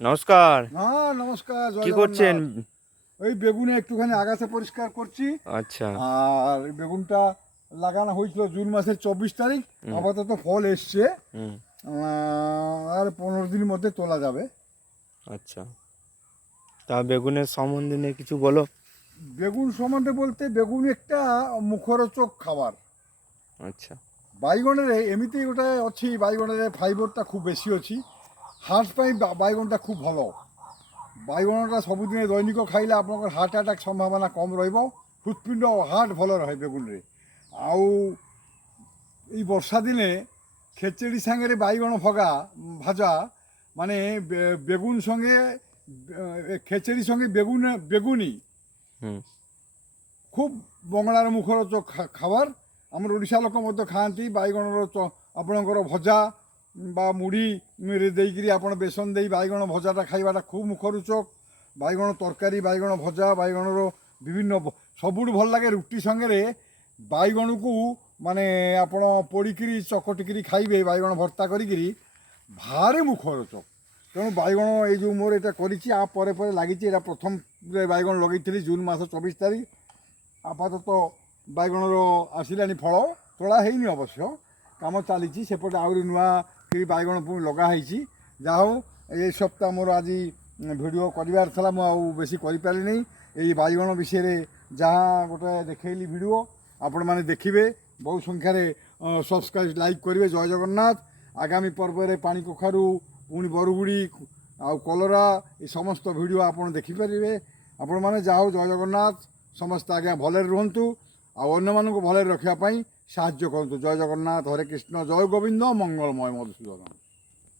নমস্কার। হ্যাঁ নমস্কার, জয় কি করছেন? জগন্নাথ। ওই বেগুনে একটুখানি আগাছা পরিষ্কার করছি। আচ্ছা। আর বেগুনটা লাগানো হয়েছিল জুন মাসের 24 তারিখ। হুম, আপাতত ফল এসছে। হুম। আর 15 দিনের মধ্যে তোলা যাবে। আচ্ছা। তা বেগুনের সম্বন্ধে নিয়ে কিছু বলো। বেগুন সম্বন্ধে বলতে, বেগুন একটা মুখরোচক খাবার। আচ্ছা। ବାଇଗଣରେ ଏମିତି ଗୋଟେ ଅଛି, ବାଇଗଣରେ ଫାଇବରଟା ଖୁବ୍ ବେଶୀ ଅଛି। ହାର୍ଟ ପାଇଁ ବାଇଗଣଟା ଖୁବ୍ ଭଲ। ବାଇଗଣଟା ସବୁଦିନେ ଦୈନିକ ଖାଇଲେ ଆପଣଙ୍କର ହାର୍ଟ ଆଟାକ୍ ସମ୍ଭାବନା କମ୍ ରହିବ। ହୃତ୍ପିଣ୍ଡ ହାର୍ଟ ଭଲ ରହେ ବେଗୁନରେ। ଆଉ ଏଇ ବର୍ଷା ଦିନେ ଖେଚେଡ଼ି ସାଙ୍ଗରେ ବାଇଗଣ ଭାଜା, ମାନେ বেগুন সঙ্গে খেচেড়ি সঙ্গে বেগুনি হুম। খুব ବଙ୍ଗଳାର ମୁଖରୋଚକ ଖାবার। ଆମର ଓଡ଼ିଶା ଲୋକ ମଧ୍ୟ ଖାଆନ୍ତି ବାଇଗଣର ଆପଣଙ୍କର ଭଜା ବା ମୁଢ଼ିରେ ଦେଇକିରି ଆପଣ ବେସନ ଦେଇ ବାଇଗଣ ଭଜାଟା ଖାଇବାଟା ଖୁବ୍ ମୁଖରୋଚକ। ବାଇଗଣ ତରକାରୀ, ବାଇଗଣ ଭଜା, ବାଇଗଣର ବିଭିନ୍ନ ସବୁଠୁ ଭଲ ଲାଗେ ରୁଟି ସାଙ୍ଗରେ ବାଇଗଣକୁ, ମାନେ ଆପଣ ପୋଡ଼ିକିରି ଚକଟିକିରି ଖାଇବେ ବାଇଗଣ ଭର୍ତ୍ତା କରିକିରି, ଭାରି ମୁଖରୋଚକ। ତେଣୁ ବାଇଗଣ ଏଇ ଯେଉଁ ମୋର ଏଇଟା କରିଛି, ଆ ପରେ ପରେ ଲାଗିଛି। ଏଇଟା ପ୍ରଥମରେ ବାଇଗଣ ଲଗେଇଥିଲି ଜୁନ୍ ମାସ 24 ତାରିଖ। ଆପାତତଃ ବାଇଗଣର ଆସିଲାଣି ଫଳ, ତୋଳା ହେଇନି ଅବଶ୍ୟ, କାମ ଚାଲିଛି। ସେପଟେ ଆହୁରି ନୂଆ କି ବାଇଗଣ ପୁଣି ଲଗା ହେଇଛି। ଯାହା ହଉ, ଏଇ ସପ୍ତାହ ମୋର ଆଜି ଭିଡ଼ିଓ କରିବାର ଥିଲା, ମୁଁ ଆଉ ବେଶୀ କରିପାରିଲିନି। ଏଇ ବାଇଗଣ ବିଷୟରେ ଯାହା ଗୋଟେ ଦେଖେଇଲି ଭିଡ଼ିଓ, ଆପଣମାନେ ଦେଖିବେ, ବହୁ ସଂଖ୍ୟାରେ ସବସ୍କ୍ରାଇବ୍ ଲାଇକ୍ କରିବେ। ଜୟ ଜଗନ୍ନାଥ। ଆଗାମୀ ପର୍ବରେ ପାଣି କଖାରୁ, ପୁଣି ବରୁଗୁଡ଼ି ଆଉ କଲରା, ଏ ସମସ୍ତ ଭିଡ଼ିଓ ଆପଣ ଦେଖିପାରିବେ। ଆପଣମାନେ ଯାହା ହଉ, ଜୟ ଜଗନ୍ନାଥ। ସମସ୍ତେ ଆଜ୍ଞା ଭଲରେ ରୁହନ୍ତୁ, ଆଉ ଅନ୍ୟମାନଙ୍କୁ ଭଲରେ ରଖିବା ପାଇଁ ସାହାଯ୍ୟ କରନ୍ତୁ। ଜୟ ଜଗନ୍ନାଥ, ହରେ କୃଷ୍ଣ, ଜୟ ଗୋବିନ୍ଦ, ମଙ୍ଗଳମୟ ମଧୁସୂଦନ।